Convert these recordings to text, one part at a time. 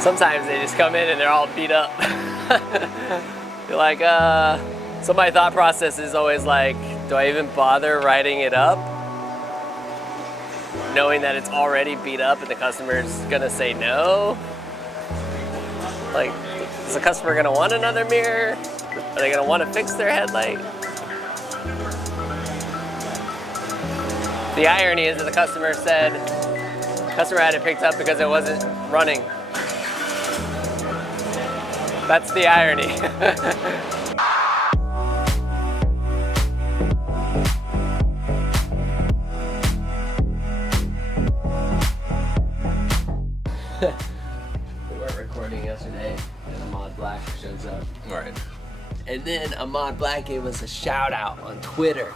Sometimes they just come in and they're all beat up. You're like, so my thought process is always like, do I even bother writing it up? Knowing that it's already beat up and the customer's gonna say no? Like, is the customer gonna want another mirror? Are they gonna want to fix their headlight? The irony is that the customer said, customer had it picked up because it wasn't running. That's the irony. We weren't recording yesterday, and Ahmad Black shows up. Right. And then Ahmad Black gave us a shout out on Twitter.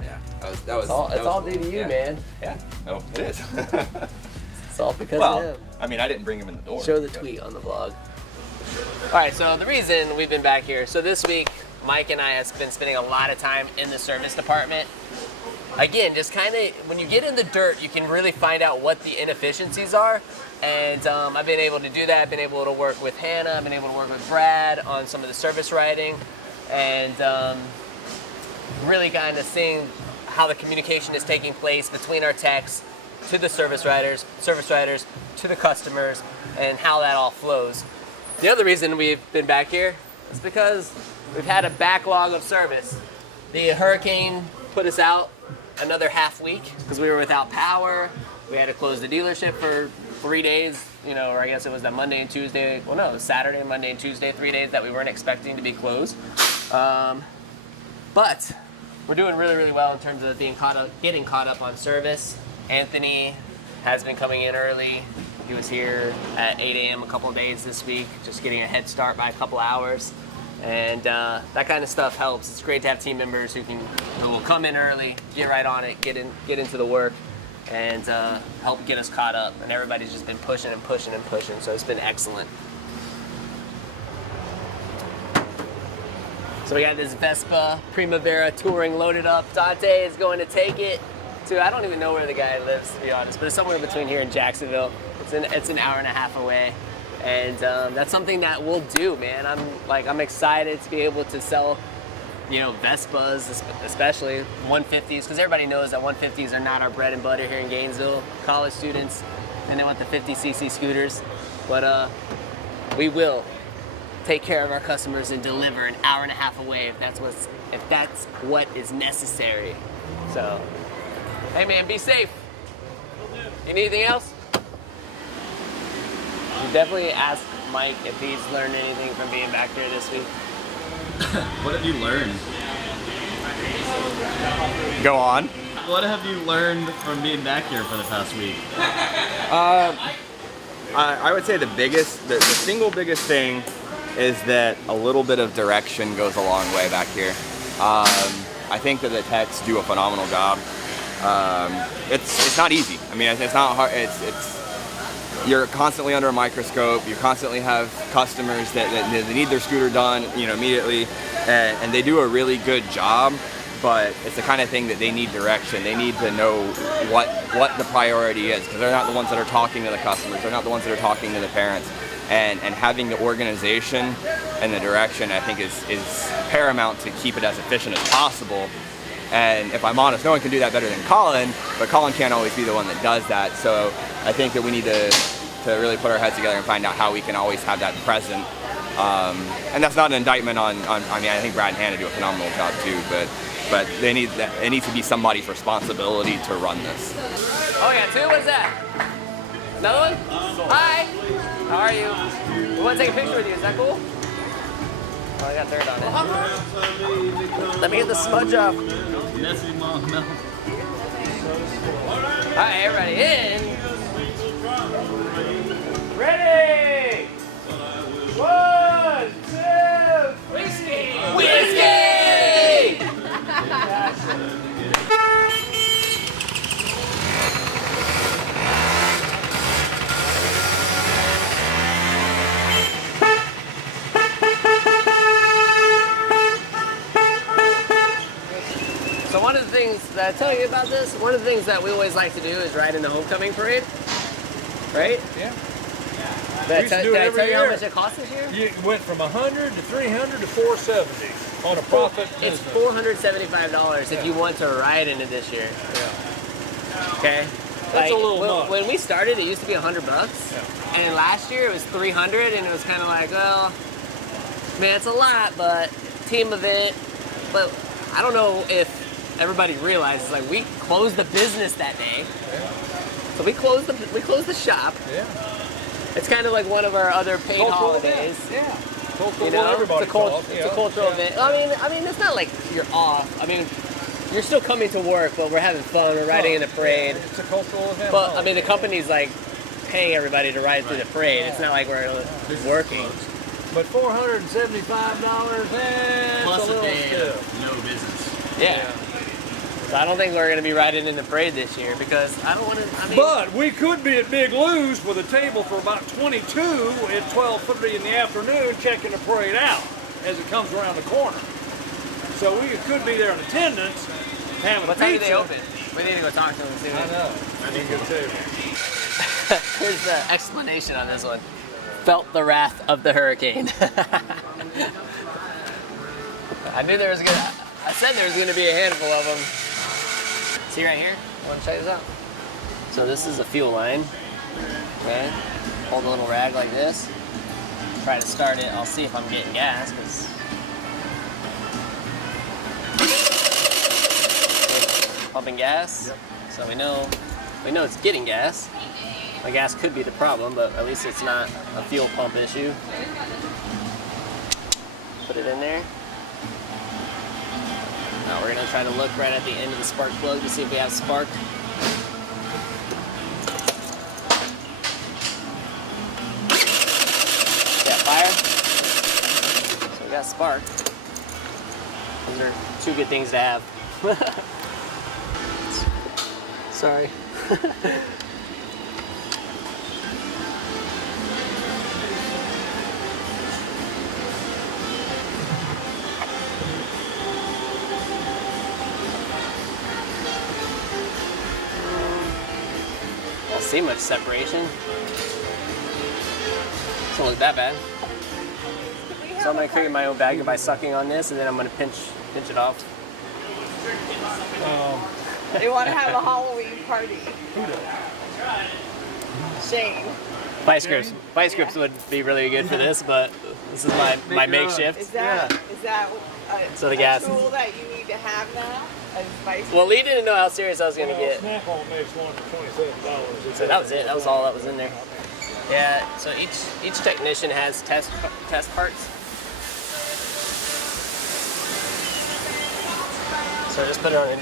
Yeah, that was It's all due to you, yeah. man. Yeah. Oh, it is. It's all because of him. I mean, I didn't bring him in the door. Show the tweet on the vlog. All right, so the reason we've been back here, so this week, Mike and I have been spending a lot of time in the service department. Again, just kind of, when you get in the dirt, you can really find out what the inefficiencies are. And I've been able to do that. I've been able to work with Hannah. I've been able to work with Brad on some of the service writing. And really kind of seeing how the communication is taking place between our techs to the service writers to the customers, and how that all flows. The other reason we've been back here is because we've had a backlog of service. The hurricane put us out another half week because we were without power. We had to close the dealership for 3 days, you know, or I guess it was that Monday and Tuesday. Well, no, it was Saturday, Monday, and Tuesday, 3 days that we weren't expecting to be closed. But we're doing really, really well in terms of getting caught up on service. Anthony has been coming in early. He was here at 8 a.m. a couple of days this week, just getting a head start by a couple hours. And that kind of stuff helps. It's great to have team members who will come in early, get right on it, get into the work, and help get us caught up. And everybody's just been pushing and pushing and pushing, so it's been excellent. So we got this Vespa Primavera Touring loaded up. Dante is going to take it to, I don't even know where the guy lives, to be honest, but it's somewhere between here and Jacksonville. It's an hour and a half away. And that's something that we'll do, man. I'm excited to be able to sell, you know, Vespas, especially 150s, because everybody knows that 150s are not our bread and butter here in Gainesville. College students, and they want the 50cc scooters. But we will take care of our customers and deliver an hour and a half away if that's what is necessary. So, hey man, be safe. You need anything else? You definitely ask Mike if he's learned anything from being back here this week. What have you learned? Go on. What have you learned from being back here for the past week? I would say the single biggest thing is that a little bit of direction goes a long way back here. I think that the techs do a phenomenal job. It's not easy. I mean, it's not hard. You're constantly under a microscope. You constantly have customers that need their scooter done, you know, immediately, and they do a really good job. But it's the kind of thing that they need direction. They need to know what the priority is, because they're not the ones that are talking to the customers. They're not the ones that are talking to the parents. And having the organization and the direction, I think, is paramount to keep it as efficient as possible. And if I'm honest, no one can do that better than Collin, but Collin can't always be the one that does that. So I think that we need to really put our heads together and find out how we can always have that present. And that's not an indictment on I mean, I think Brad and Hannah do a phenomenal job too, but it needs to be somebody's responsibility to run this. Oh yeah, two? What is that? Another one? Hi! How are you? We want to take a picture with you, is that cool? Oh, I got dirt on it. Let me get the smudge off. Messy mom, no. Alright, everybody in. Ready! 1, 2, whiskey! Whiskey! So one of the things that I tell you about this, one of the things that we always like to do is ride in the homecoming parade, right? Yeah. Did used to I do it every tell you how year. much it cost this year? You went from 100 to 300 to 470 on a profit. It's business. $475 if you want to ride in it this year. Yeah. Okay. That's a little much. When we started, it used to be $100, Yeah. and last year it was 300, and it was kind of like, well, man, it's a lot, but team event. But I don't know if everybody realizes, like, we closed the business that day, so we closed the shop. Yeah. It's kind of like one of our other paid Cultural holidays. event. Yeah. Cultural, You know, everybody calls. it's a cultural event. I mean, it's not like you're off. I mean, you're still coming to work, but we're having fun. We're riding in a parade. It's a cultural event. But I mean, the company's like paying everybody to ride through the parade. It's not like we're working. But $475, that's Plus a a little day stiff. of no business. Yeah. So I don't think we're gonna be riding in the parade this year because I don't want to. I mean, But we could be at Big Lou's with a table for about 22 at 12:30 in the afternoon checking the parade out as it comes around the corner. So we could be there in attendance, having what a time do pizza. they open? We need to go talk to them and see. I know. I need a good table. Here's the explanation on this one. Felt the wrath of the hurricane. I knew there was gonna. I said there was gonna be a handful of them. See right here? Want to check this out? So this is a fuel line. Okay. Hold a little rag like this. Try to start it. I'll see if I'm getting gas because. Pumping gas. Yep. So we know it's getting gas. The gas could be the problem, but at least it's not a fuel pump issue. Put it in there. Now we're gonna try to look right at the end of the spark plug to see if we have spark. Got fire. So we got spark. Those are two good things to have. Sorry. Don't see much separation. Doesn't look that bad. So I'm gonna create my own bagger by sucking on this, and then I'm gonna pinch it off. They want to have a Halloween party. Shane. Vice grips would be really good for this, but this is my makeshift. Is that So the a gas. tool that you need to have now? As vice Well, Lee didn't know how serious I was gonna get. Snap-on makes one for $27. So that was it. That was all that was in there. Yeah. So each technician has test parts. So just put it on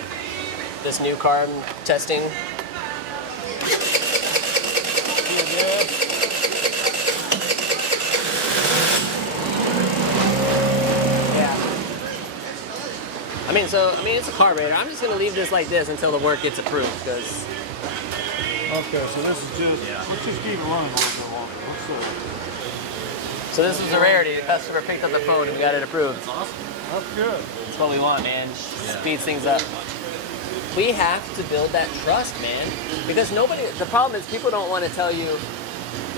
this new car I'm testing. Yeah. I mean, it's a carburetor. I'm just gonna leave this like this until the work gets approved, because. Okay, so this is just, let's just keep it running a little bit longer. So this was a rarity. The customer picked up the phone and we got it approved. That's awesome. That's good. That's what we want, man. Speeds things up. We have to build that trust, man. Because the problem is people don't want to tell you,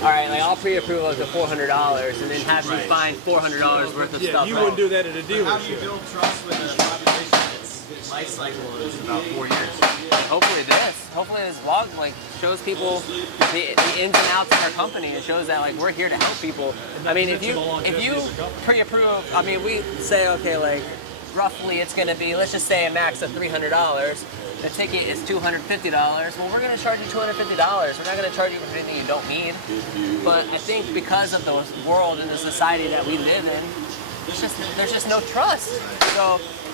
all right, like I'll pre-approve up to $400 and then have you find $400 worth of stuff. You wouldn't do that at a dealership. How do you build trust with a population? Its life cycle is about 4 years. Hopefully this vlog like shows people the ins and outs of our company. It shows that like we're here to help people. I mean, if you pre-approve, I mean, we say okay, like roughly it's going to be, let's just say a max of $300. The ticket is $250. Well, we're going to charge you $250. We're not going to charge you for anything you don't need. But I think because of the world and the society that we live in, there's just no trust.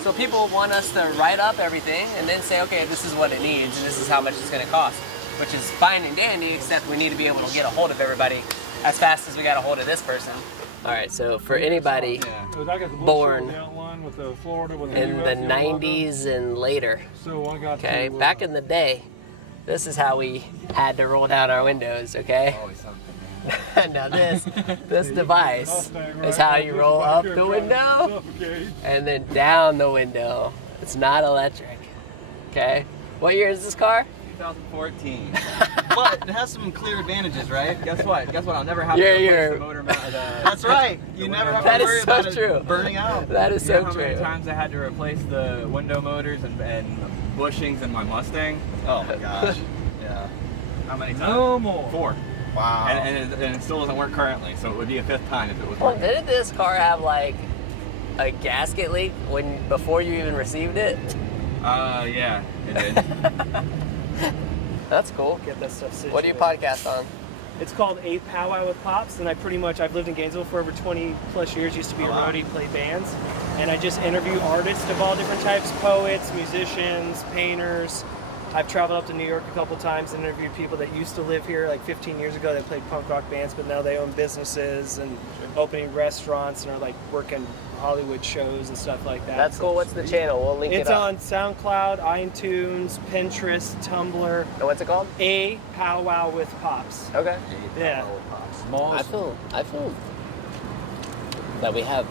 So people want us to write up everything and then say, okay, this is what it needs and this is how much it's going to cost, which is fine and dandy, except we need to be able to get a hold of everybody as fast as we got a hold of this person. All right, so for anybody born in the 90s and later, okay, back in the day, this is how we had to roll down our windows, okay? Now this device is how you roll up the window and then down the window. It's not electric, okay? What year is this car? 2014. But it has some clear advantages, right? Guess what? I'll never have Yeah, to replace you're- the motor mount. That's right. You never have That to is worry so about true. it burning out. That is You know so how many true. times I had to replace the window motors and bushings in my Mustang? Oh my gosh. Yeah. How many times? No more. 4. Wow. And it still doesn't work currently, so it would be a 5th time if it was Well, working. didn't this car have like a gasket leak before you even received it? Yeah, it did. That's cool. Get that stuff situated. What do you podcast on? It's called A Powwow with Pops, and I've lived in Gainesville for over 20 plus years. Used to be a roadie, play bands, and I just interview artists of all different types: poets, musicians, painters. I've traveled up to New York a couple times and interviewed people that used to live here like 15 years ago. They played punk rock bands, but now they own businesses and opening restaurants and are like working Hollywood shows and stuff like that. That's cool. What's the channel? We'll link it It's up. on SoundCloud, iTunes, Pinterest, Tumblr. And what's it called? A Powwow with Pops. Okay. Yeah. I feel that we have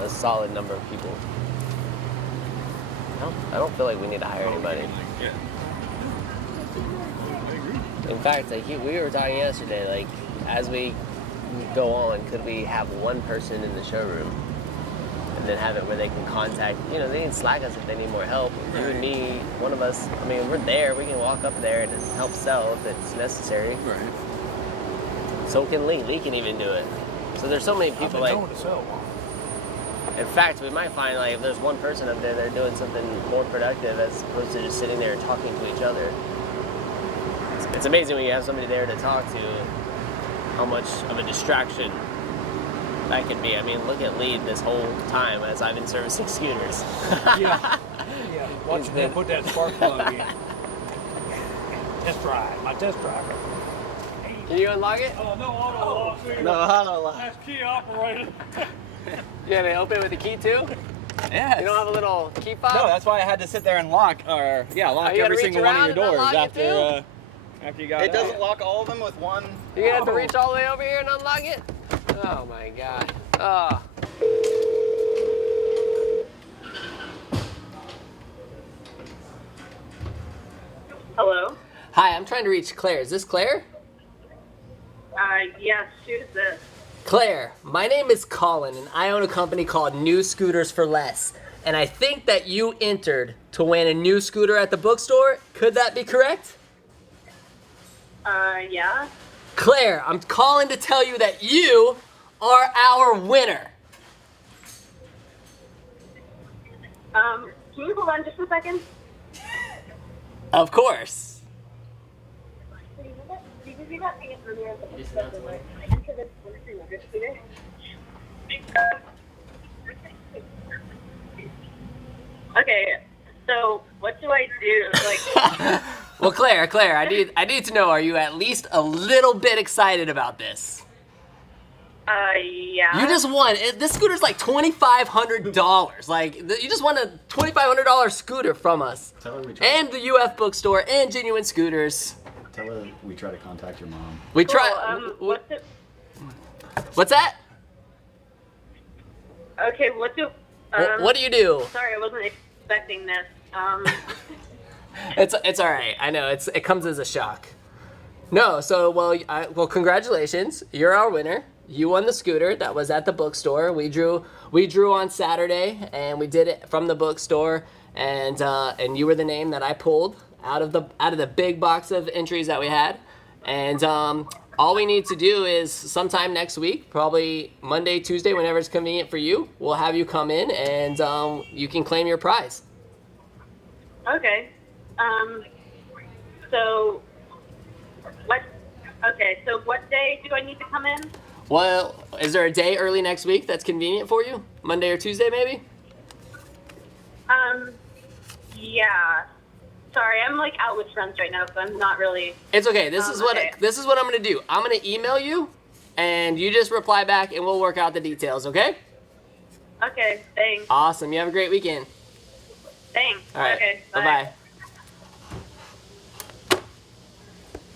a solid number of people. I don't feel like we need to hire anybody. In fact, like we were talking yesterday, like as we go on, could we have one person in the showroom and then have it where they can contact, they can Slack us if they need more help. You and me, one of us, I mean, we're there, we can walk up there and help sell if it's necessary. Right. So can Lee. Lee can even do it. So there's so many people like. to sell. In fact, we might find like if there's one person up there, they're doing something more productive as opposed to just sitting there and talking to each other. It's amazing when you have somebody there to talk to, how much of a distraction that could be. I mean, look at Lee this whole time as I've been servicing scooters. Yeah. Watching them put that spark plug in. Test drive. My test driver. Can you unlock it? Oh, no auto lock. No, I don't know. That's key operated. You have it open with the key too? Yeah. You don't have a little key fob? No, that's why I had to sit there and lock Oh, you gotta every reach single one around of your and doors unlock it after you got It doesn't lock all of them with one. You're gonna have to reach all the way over here and unlock it? Oh my god. Oh. Hello? Hi, I'm trying to reach Claire. Is this Claire? Yes, who's this? Claire, my name is Collin, and I own a company called New Scooters for Less. And I think that you entered to win a new scooter at the bookstore. Could that be correct? Yeah. Claire, I'm calling to tell you that you are our winner. Can you hold on just a second? Of course. Okay, so what do I do? Like, Well, Claire, I need to know, are you at least a little bit excited about this? yeah. You just won. This scooter's like $2,500. Like, you just won a $2,500 scooter from us. Tell her we try. And the UF bookstore and Genuine Scooters. Tell her we try to contact your mom. We Cool, try. what's it? What's that? Okay, what do? What do you do? Sorry, I wasn't expecting this. It's all right. I know it comes as a shock. No, so well, congratulations. You're our winner. You won the scooter that was at the bookstore. We drew on Saturday, and we did it from the bookstore. And you were the name that I pulled out of the big box of entries that we had. And all we need to do is sometime next week, probably Monday, Tuesday, whenever it's convenient for you, we'll have you come in and you can claim your prize. Okay. So what? Okay, so what day do I need to come in? Well, is there a day early next week that's convenient for you? Monday or Tuesday, maybe? Yeah. Sorry, I'm like out with friends right now, so I'm not really. It's okay. This is what I'm gonna do. I'm gonna email you, and you just reply back, and we'll work out the details. Okay? Okay, thanks. Awesome. You have a great weekend. Thanks. All right. Okay, Bye bye.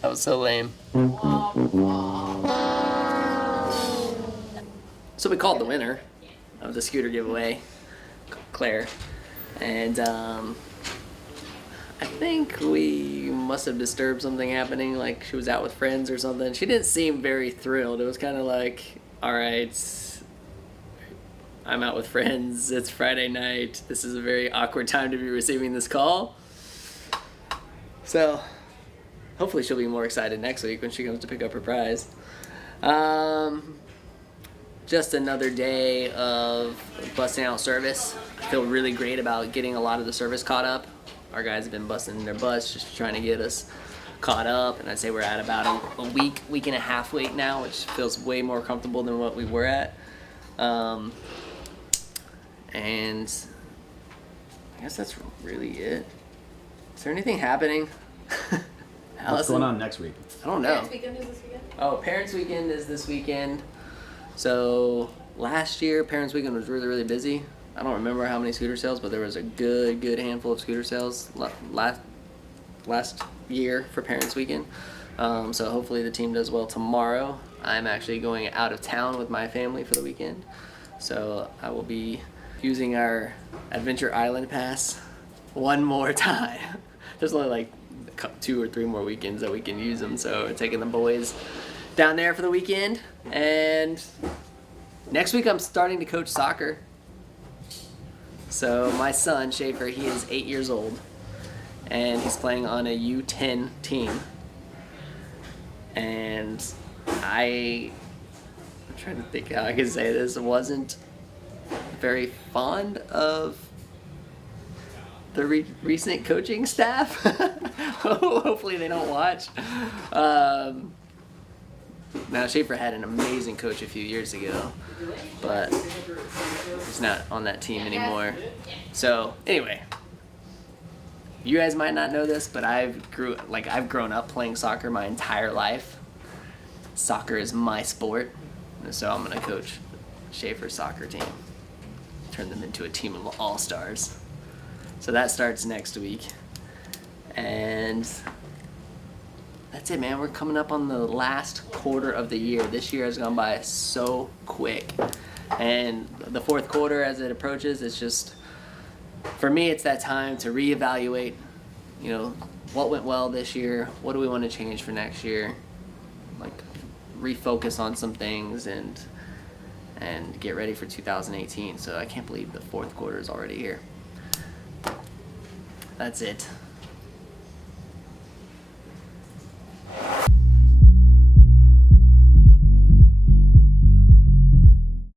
That was so lame. So we called the winner of the scooter giveaway, Claire, and I think we must have disturbed something happening, like she was out with friends or something. She didn't seem very thrilled. It was kind of like, all right, I'm out with friends. It's Friday night. This is a very awkward time to be receiving this call. So hopefully she'll be more excited next week when she comes to pick up her prize. Just another day of busting out service. I feel really great about getting a lot of the service caught up. Our guys have been busting their butts just trying to get us caught up, and I'd say we're at about a week and a half weight now, which feels way more comfortable than what we were at. And I guess that's really it. Is there anything happening? What's going on next week? I don't know. Parents' weekend is this weekend? Oh, Parents' Weekend is this weekend. So last year, Parents' Weekend was really, really busy. I don't remember how many scooter sales, but there was a good handful of scooter sales last year for Parents' Weekend. So hopefully the team does well tomorrow. I'm actually going out of town with my family for the weekend. So I will be using our Adventure Island Pass one more time. There's only like 2 or 3 more weekends that we can use them, so we're taking the boys down there for the weekend. And next week I'm starting to coach soccer. So my son Schaefer, he is 8 years old, and he's playing on a U10 team. And I'm trying to think how I can say this. Wasn't very fond of the recent coaching staff. Hopefully they don't watch. Now Schaefer had an amazing coach a few years ago, but he's not on that team anymore. So anyway, you guys might not know this, but I've grown up playing soccer my entire life. Soccer is my sport, and so I'm gonna coach Schaefer's soccer team. Turn them into a team of all-stars. So that starts next week. And that's it, man. We're coming up on the last quarter of the year. This year has gone by so quick. And the fourth quarter, as it approaches, it's just, for me, it's that time to reevaluate, you know, what went well this year, what do we want to change for next year, like refocus on some things and get ready for 2018. So I can't believe the fourth quarter is already here. That's it.